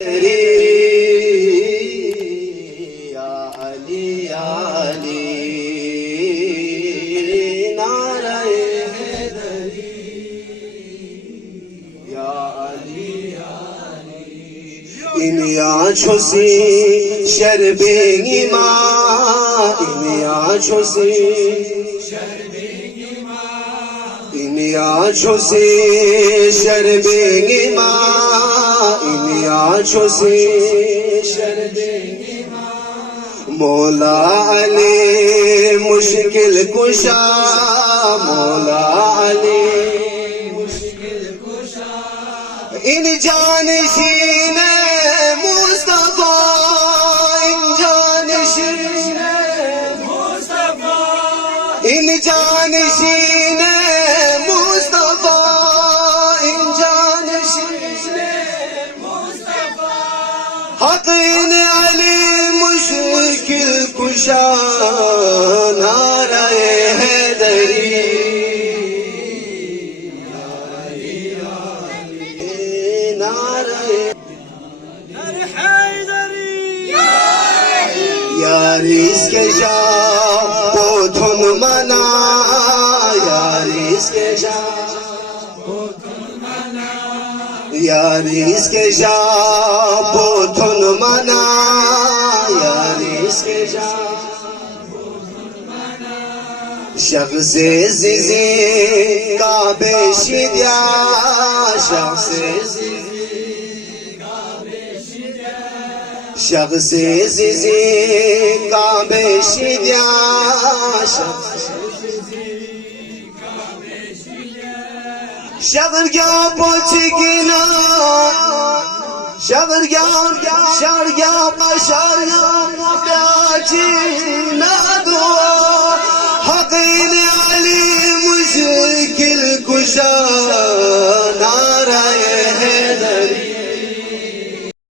या अली नारे हैदरी या अली इन आँखों से शर्बेंगी माँ इन आँखों से इन आँखों से शर्बेंगी माँ इन आँखों से शर्बेंगी माँ मौला अली मुश्किल कुशा मौला अली मुश्किल कुशा इन जानशीन मुस्तफा इन जानशीन मुस्तफा इन जानशीन मुस्तफा इन जानशीन मुस्तफा हक इन अली मुश्किल कुशा नारे हैदरी नारे यारी इसके शाह पोथुन मना यारी इसके शाह यारी इसके शाह पोथुन मना यारी इसके शाह शख्से जिजी काबे शिद्या शख्से शख्से जिजी काबे शिद्या शगर क्या पहुंच गिना शगर क्या शर क्या बशर प्याची ना दुआ हक इन अली मुश्किल कुशा